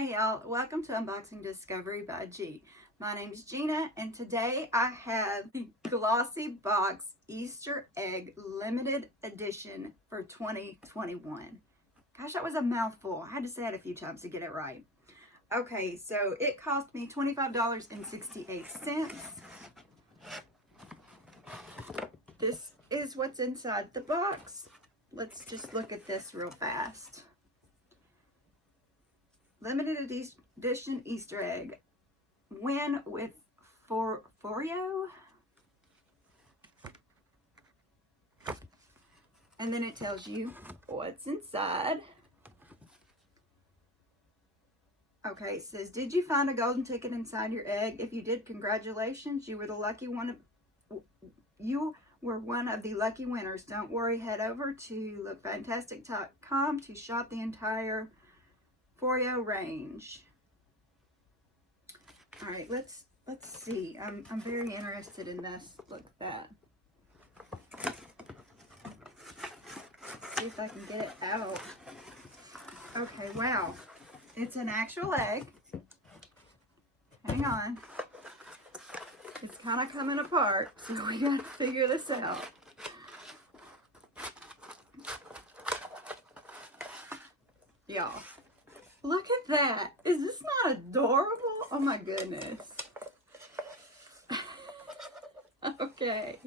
Hey y'all, welcome to Unboxing Discovery by G. My name's Gina and today I have the Glossy Box Easter Egg Limited Edition for 2021. Gosh, that was a mouthful. I had to say it a few times to get it right. Okay, so it cost me $25.68. This is what's inside the box. Let's just look at this real fast. Limited edition Easter egg. Win with Foreo. And then it tells you what's inside. Okay, it says, did you find a golden ticket inside your egg? If you did, congratulations. You were the lucky one. You were one of the lucky winners. Don't worry, head over to lookfantastic.com to shop the entire Foreo range. All right, let's see. I'm very interested in this. Look at that. See if I can get it out. Okay, wow. It's an actual egg. Hang on. It's kind of coming apart, so we gotta figure this out. Y'all, look at that. Is this not adorable? Oh my goodness. Okay.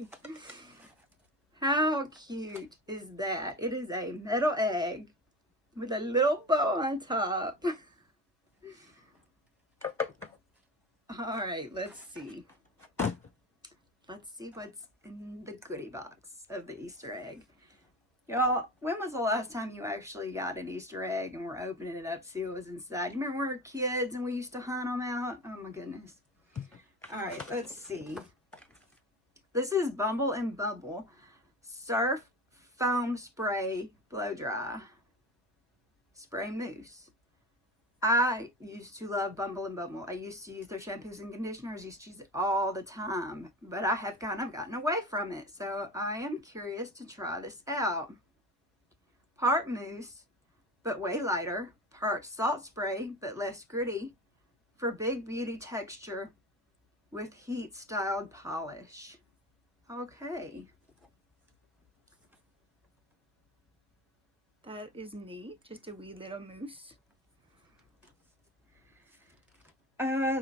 How cute is that? It is a metal egg with a little bow on top. All right, let's see. Let's see what's in the goodie box of the Easter egg. Y'all, when was the last time you actually got an Easter egg and were opening it up to see what was inside? You remember when we were kids and we used to hunt them out? Oh my goodness. All right, let's see. This is Bumble Bumble Surf Foam Spray Blow Dry Spray Mousse. I used to love Bumble Bumble. I used to use their shampoos and conditioners. Used to use it all the time. But I have kind of gotten away from it. So I am curious to try this out. Part mousse, but way lighter. Part salt spray, but less gritty. For big beauty texture with heat styled polish. Okay. That is neat. Just a wee little mousse.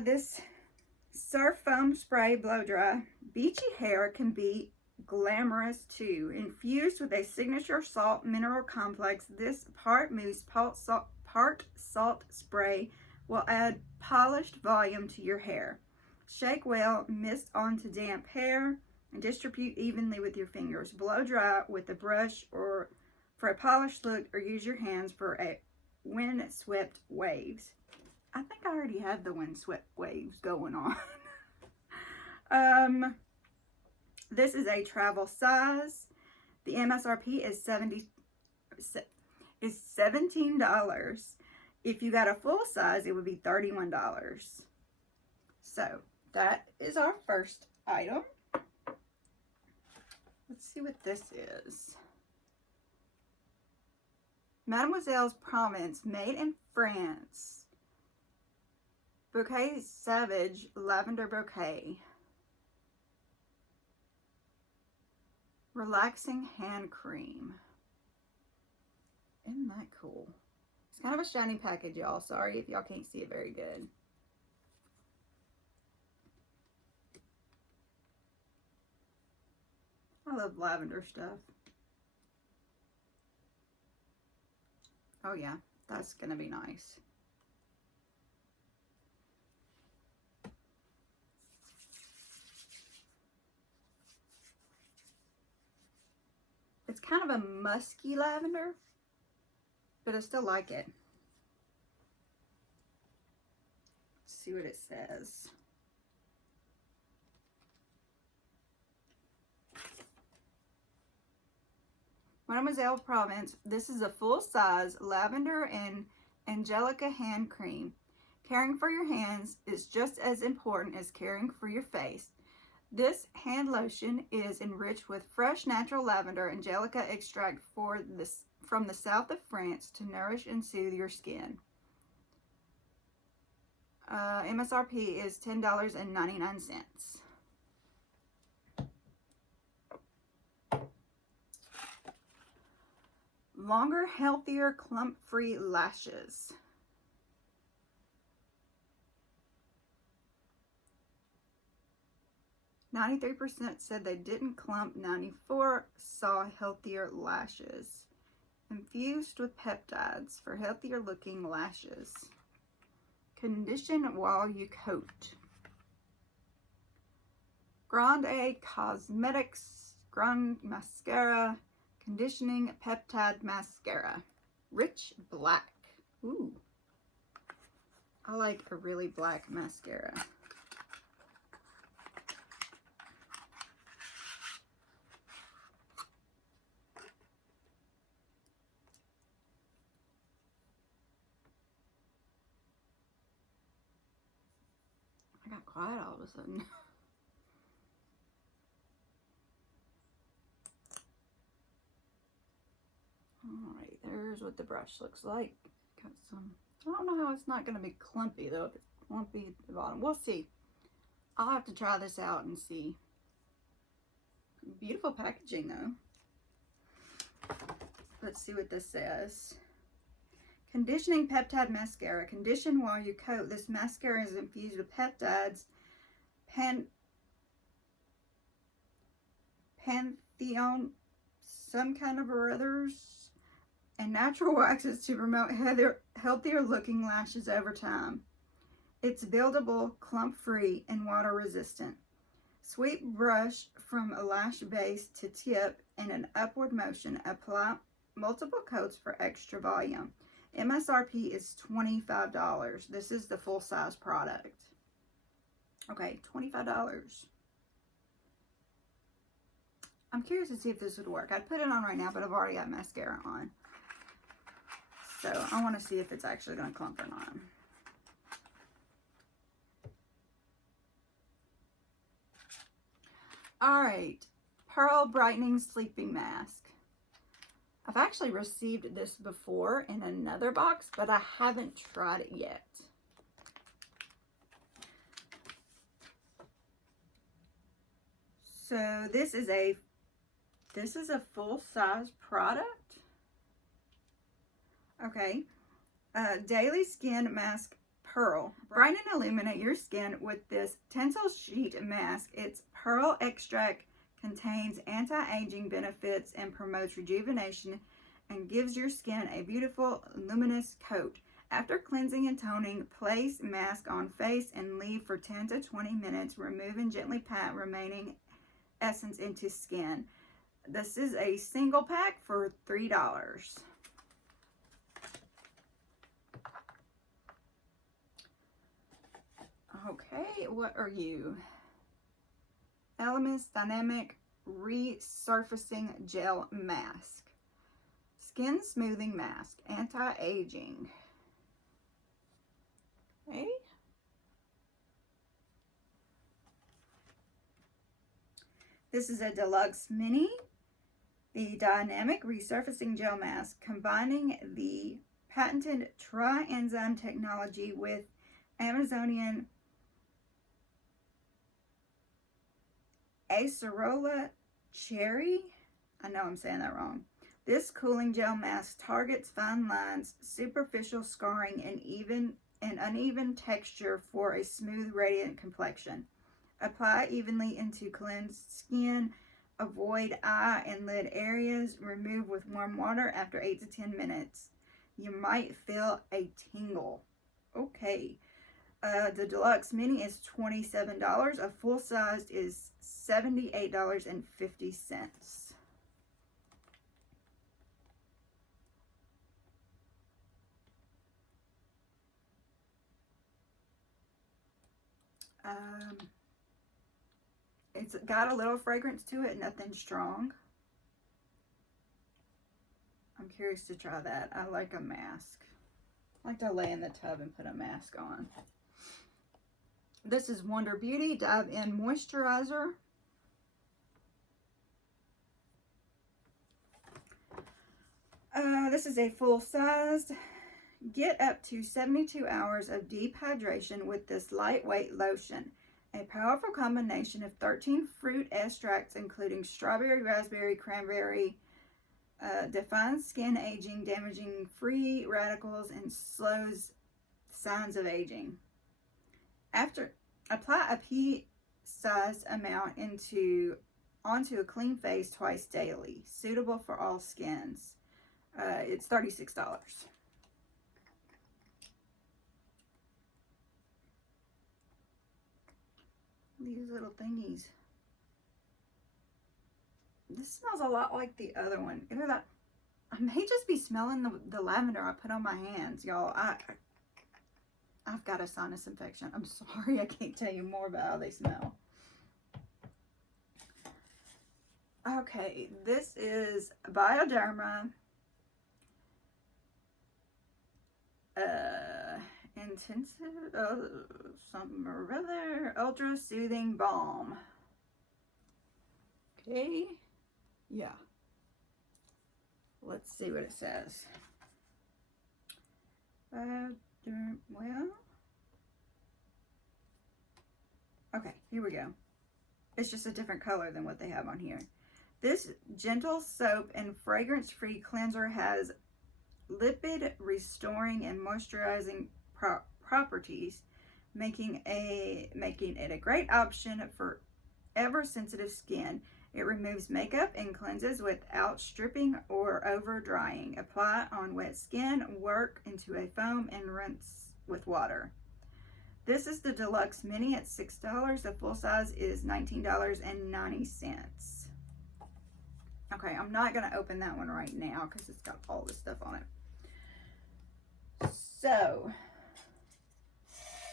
This Surf Foam Spray Blow Dry. Beachy hair can be glamorous too. Infused with a signature salt mineral complex, this part mousse, part salt spray will add polished volume to your hair. Shake well, mist onto damp hair, and distribute evenly with your fingers. Blow dry with a brush or for a polished look, or use your hands for a wind-swept waves. I think I already have the windswept waves going on. This is a travel size. The MSRP is $17. If you got a full size, it would be $31. So that is our first item. Let's see what this is. Mademoiselle Provence, made in France. Bouquet Savage Lavender Bouquet. Relaxing hand cream. Isn't that cool? It's kind of a shiny package, y'all. Sorry if y'all can't see it very good. I love lavender stuff. Oh yeah, that's gonna be nice. It's kind of a musky lavender, but I still like it. Let's see what it says. Mademoiselle Provence, this is a full-size lavender and Angelica hand cream. Caring for your hands is just as important as caring for your face. This hand lotion is enriched with fresh natural lavender Angelica extract from the south of France to nourish and soothe your skin. MSRP is $10.99. Longer, healthier, clump-free lashes. %93 said they didn't clump. 94% saw healthier lashes. Infused with peptides for healthier looking lashes. Condition while you coat. Grande Cosmetics Grande Mascara Conditioning Peptide Mascara. Rich black. Ooh. I like a really black mascara. I got quiet all of a sudden. Alright, there's what the brush looks like. Got some, I don't know how it's not going to be clumpy though. If it's clumpy at the bottom. We'll see. I'll have to try this out and see. Beautiful packaging though. Let's see what this says. Conditioning Peptide Mascara. Condition while you coat. This mascara is infused with peptides, pantheon, some kind of or others, and natural waxes to promote healthier looking lashes over time. It's buildable, clump-free, and water-resistant. Sweep brush from a lash base to tip in an upward motion. Apply multiple coats for extra volume. MSRP is $25. This is the full-size product. Okay, $25. I'm curious to see if this would work. I'd put it on right now, but I've already got mascara on. So I want to see if it's actually going to clump or not. Alright, Pearl Brightening Sleeping Mask. I've actually received this before in another box, but I haven't tried it yet. So this is a full-size product. Okay. Daily Skin Mask Pearl. Brighten and illuminate your skin with this tensile sheet mask. Its pearl extract contains anti-aging benefits and promotes rejuvenation and gives your skin a beautiful luminous coat. After cleansing and toning, place mask on face and leave for 10 to 20 minutes. Remove and gently pat remaining essence into skin. This is a single pack for $3. Okay, what are you? Elemis Dynamic Resurfacing Gel Mask. Skin Smoothing Mask. Anti-aging. Okay. This is a Deluxe Mini. The Dynamic Resurfacing Gel Mask, combining the patented tri-enzyme technology with Amazonian acerola cherry. I know I'm saying that wrong. This cooling gel mask targets fine lines, superficial scarring, and uneven texture for a smooth, radiant complexion. Apply evenly into cleansed skin. Avoid eye and lid areas. Remove with warm water after 8 to 10 minutes. You might feel a tingle. Okay. The Deluxe Mini is $27. A full size is $78.50. It's got a little fragrance to it, nothing strong. I'm curious to try that. I like a mask. I like to lay in the tub and put a mask on. This is Wonder Beauty Dive In Moisturizer. This is a full-sized. Get up to 72 hours of deep hydration with this lightweight lotion. A powerful combination of 13 fruit extracts, including strawberry, raspberry, cranberry, defines skin aging, damaging free radicals, and slows signs of aging. After apply a pea-sized amount onto a clean face twice daily. Suitable for all skins. It's $36. These little thingies. This smells a lot like the other one. Either that, I may just be smelling the lavender I put on my hands, y'all. I've got a sinus infection. I'm sorry, I can't tell you more about how they smell. Okay, this is Bioderma intensive something or other ultra soothing balm. Okay, yeah. Let's see what it says. Well, okay, here we go. It's just a different color than what they have on here. This gentle soap and fragrance-free cleanser has lipid restoring and moisturizing properties, making it a great option for ever sensitive skin. It removes makeup and cleanses without stripping or over drying. Apply on wet skin, work into a foam, and rinse with water. This is the Deluxe Mini at $6. The full size is $19.90. Okay, I'm not going to open that one right now because it's got all this stuff on it. So,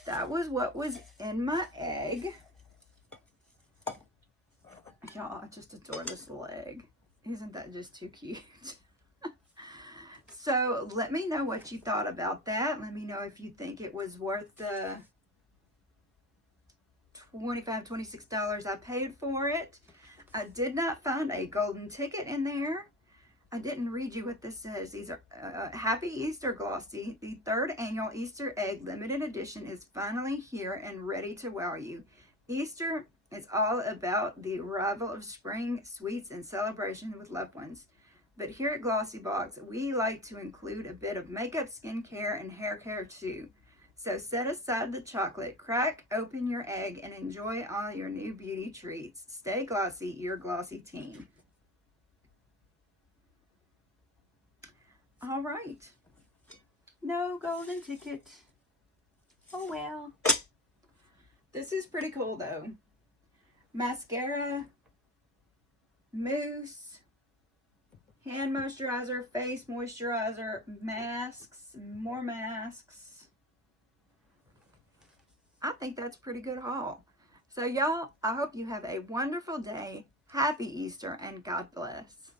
that was what was in my egg. Y'all, I just adore this little egg. Isn't that just too cute? So, let me know what you thought about that. Let me know if you think it was worth the $25, $26 I paid for it. I did not find a golden ticket in there. I didn't read you what this says. These are Happy Easter Glossy. The 3rd annual Easter egg limited edition is finally here and ready to wow you. Easter is all about the arrival of spring, sweets, and celebration with loved ones. But here at Glossy Box, we like to include a bit of makeup, skincare, and hair care too. So set aside the chocolate, crack open your egg, and enjoy all your new beauty treats. Stay glossy, your glossy team. All right. No golden ticket. Oh well. This is pretty cool though. Mascara, mousse, hand moisturizer, face moisturizer, masks, more masks. I think that's pretty good haul. So y'all, I hope you have a wonderful day. Happy Easter and God bless.